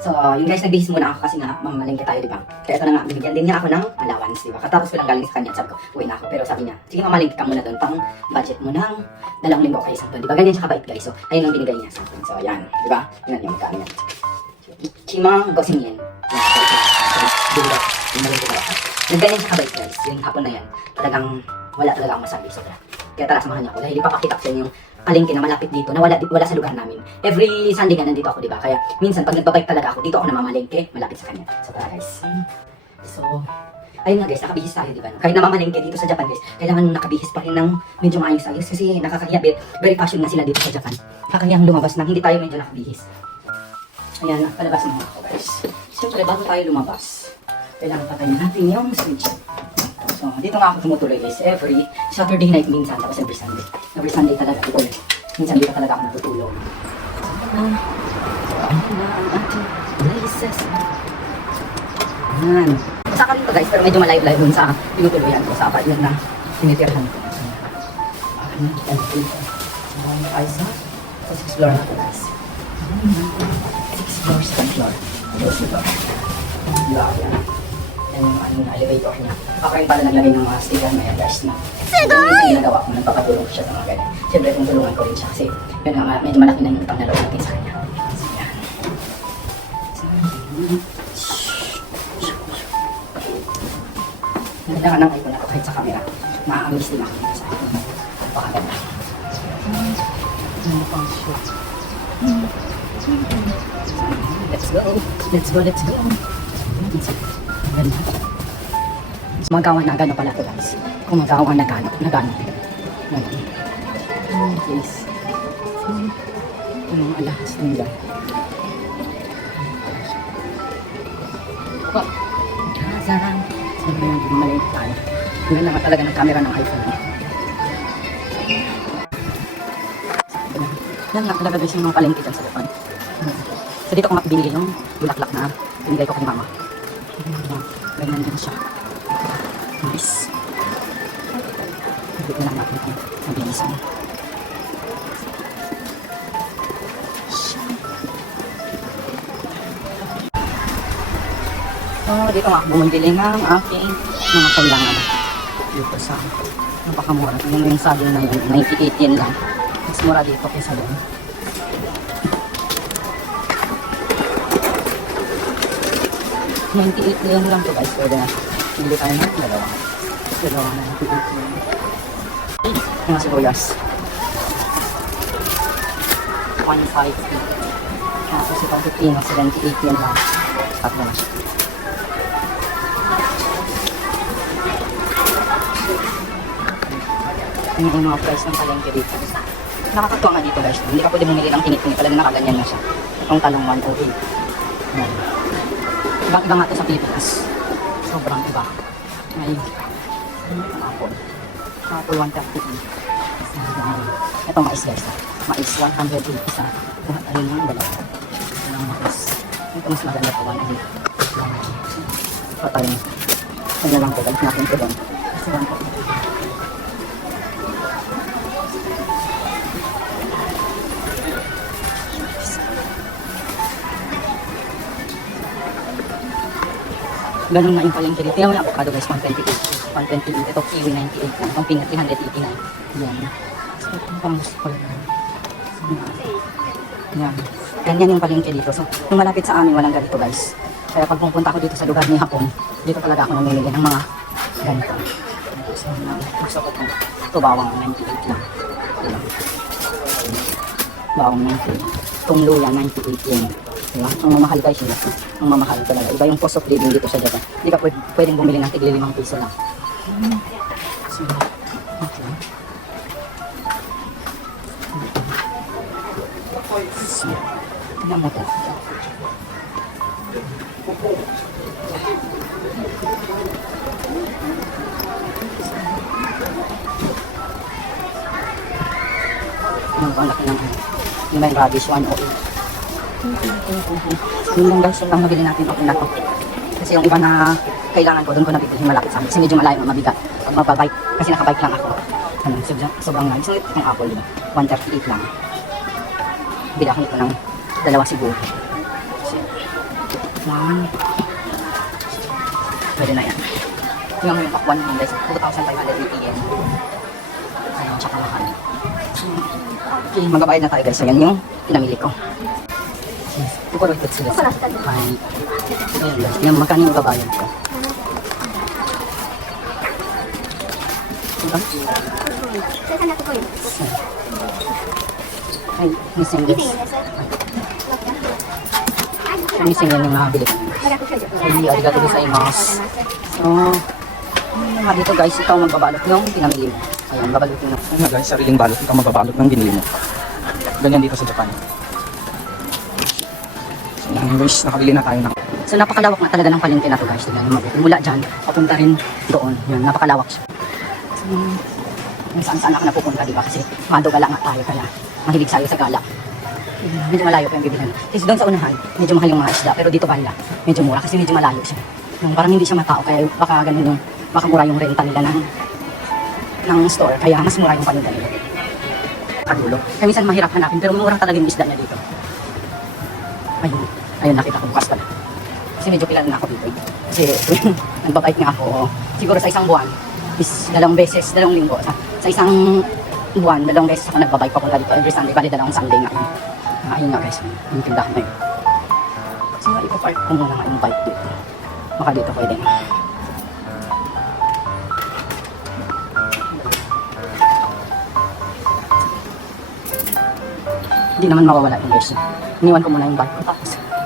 So, yung guys, nagbihis muna ako kasi nga, mamalengke tayo, di ba? Kaya ito na nga, binigyan din niya ako ng allowance, di ba? Katapos ko lang galing sa kanya, sabi ko, uwi na ako. Pero sabi niya, sige mamalengke ka muna doon, pang budget mo ng dalawang linggo kayo sa doon, di ba? Ganyan siya kabait, guys. So, ayun ang binigay niya sa akin. So, ayan, di ba? Yun yung magkano yan. Chimang Gosingyen. Binigay. Binigay ko talaga. Nagganyan siya kabait, guys. Yung hapon na yan, talagang wala talaga akong masabi. Sobra. Kaya tara, samahan niyo ako. Dahil ipapakita ko sa inyo yung palengke na malapit dito, na wala, wala sa lugar namin. Every Sunday nga nandito ako, di ba? Kaya minsan, pag nagbabike talaga ako, dito ako namamalengke, malapit sa kanya. So tara, guys. So, ayun nga guys, nakabihis tayo, di ba? Kahit namamalengke dito sa Japan, guys, kailangan nakabihis pa rin ng medyo maayos-ayos kasi nakakahiya, bit. Very fashion nga sila dito sa Japan. Kakayang lumabas na hindi tayo medyo nakabihis. Ayan, palabas na ako, guys. Siyempre, bago tayo lumabas, kailangan patayin natin yung switch. So, dito nga ako tumutuloy guys. Every Saturday night minsan, tapos every Sunday. Every Sunday talaga dito. Minsan dito talaga ako natutulog. Ah, na ang ating places. Sa akin to guys, pero medyo malayo-layo dun sa tinutuluyan ko. Sa apat yun na tinitirhan ko. Ayan, kita nito dito. Ayun tayo sa sa sixth floor na to guys. Ayun na. Sixth floor, second floor. First floor. Diba? Ayan. Yan yung ano, elevator niya. Ako rin pala naglagay ng mga sticker na guys na! Yung ginagawa ko, nagpapatulong siya sa mga ganyan. Siyempre kung tulungan ko rin siya kasi yun nga, medyo malaki na yung utang na loob natin sa kanya. So yan. Nagdakan ng iPhone ako kahit sa camera. Maaamis din ako sa akin. Napakaganda. Pang shoot? Let's go. Let's go, let's go. Ganda. Magawa na gano'n pala to guys. Kung magawa na gano'n, na gano'n. Gano'n. Hmm, please. Hmm. Anong alahas nila? Oh, sarang. Sabi ganda nga talaga ng camera ng iPhone. Yan nga talaga guys yung mga palengke dyan sa depan. So dito ko nga binili yung bulaklak na binigay ko kay mama. Ganyan din siya. Nice. Dito lang natin ito. Mabilisan. So, dito nga ako bumibili ng aking mga kailangan. Dito sa napakamura. Yung yung sabi na yun, 98 yen lang. Mas mura dito kaysa doon. Ninety-eight yen lang to guys. Pwede na. Pili tayo ng dalawa. Dalawa na 98 yen. Mga sibuyas. 150. Tapos itong pipino, 78 yen lang. Tatlo na siya. Ano yung mga price ng palengke dito. Nakakatuwa nga dito guys. Hindi ka pwede bumili ng tinit-tinit. Talagang nakaganyan na siya. Itong talong 108. Yan. Ibang iba nga ito sa Pilipinas. Sobrang iba. May apple. Apple 130. Ito mais guys. Mais 180 isa. Kuha tayo ng dalawa. Ang mais. Ito mas maganda po 180. Kuha tayo. Kanya lang po. Balik natin ito doon. Kasi 180. Ganun nga yung dito. Yung avocado guys, 128. 128. Ito, kiwi 98 lang. Itong peanut, 389. Yan. So, ito pang gusto ko lang. Yan. Ganyan yung palengke dito. So, nung malapit sa amin, walang ganito guys. Kaya pag pumunta ako dito sa lugar ni Hapon, dito talaga ako namimili ng mga ganito. So, gusto ko itong ito bawang 98 lang. Bawang 98. Itong luya 98 yan. Diba? Ang mamahal guys yun. Ang mamahal talaga. Iba yung cost of living dito sa Japan. Hindi ka pwede, pwedeng bumili ng tigli limang piso lang. So, okay. So, mo to. Ang ang laki ng ano. Yung may radish 108. Yun lang guys, yun lang nabili natin okay na to. Kasi yung iba na kailangan ko, doon ko nabibili malapit sa amin. Kasi medyo malayo, mabigat. Pag mababike, kasi nakabike lang ako. Ano, sobrang, sobrang lang. Isang itong apple, diba? 138 lang. Bila ko nito ng dalawa siguro. So, One. Pwede na yan. Yung pakwan mo guys. 2,500 BPM. Ano, tsaka mahal. Okay, magbabayad na tayo guys. Ayan yung pinamili ko. Ito sila. Ay, ayan guys. Tingnan mo magkano yung babayad ko. Diba? Ay, missing this. Missing yan yung nakabili ko. Ay, arigato gozaimasu. So, ah, dito guys, ikaw magbabalot yung pinamili mo. Ayan, babalutin mo. Ayun nga guys, sariling balot. Ikaw magbabalot ng binili mo. Ganyan dito sa Japan. So yan guys, nakabili na tayo ng So, napakalawak na talaga ng palengke na to guys. Tignan mo, mula dyan, papunta rin doon. Yun, napakalawak siya. So, kung saan saan ako napupunta, di ba? Kasi mado gala nga tayo, kaya mahilig tayo sa gala. Yun, Medyo malayo pa yung bibilhan. Kasi doon sa unahan, medyo mahal yung mga isda. Pero dito banda, medyo mura kasi medyo malayo siya. Yung parang hindi siya matao, kaya baka ganun yung, baka mura yung renta nila ng, ng store. Kaya mas mura yung paninda nila. Kagulo. Kaya minsan mahirap hanapin, pero mura talaga yung isda niya dito. Ayun, ayun nakita ko bukas pala. Kasi medyo kilala na ako dito. Kasi nagbabike nga ako. Siguro sa isang buwan is dalawang beses, dalawang linggo. Sa, sa isang buwan, dalawang beses ako nagbabike papunta dito every Sunday. Bali dalawang Sunday nga. Ah, ayun nga guys, yung tindahan na yun. So ipapark ko muna nga yung bike dito. Baka dito pwede na. Hindi naman mawawala yung guys. Iniwan ko muna yung bike ko tapos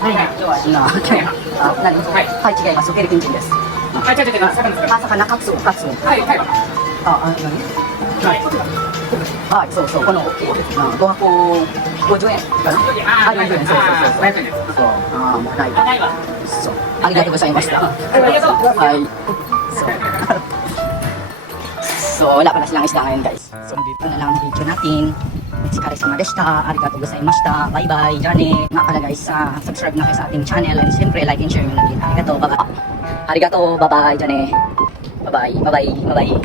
はいはい。na, ah, nani? Hi, 違います。フィリピン人です。あ、違う違う違う、魚です。まさかな、カツオ、カツオ。はいはい。あ、あ、何はい。はい、そう。そう、この大きい、う。ん、5箱50円かなあ、あ、40円、そう。そう。そう。500円です。そう、あー、もう。ないあ、ないわ。そう。ありがとう。ございました。ありがとう。はい。そう。so, wala pa na silang isda ngayon, guys. So dito. Ito na lang ang video natin. お疲れ様でした。ありがとうございました。バイバイ。じゃあね。Nga pala guys, subscribe na kayo sa ating channel and siyempre like and share nyo na din. Arigato, bye-bye. Arigato, Bye-bye, bye-bye, bye-bye.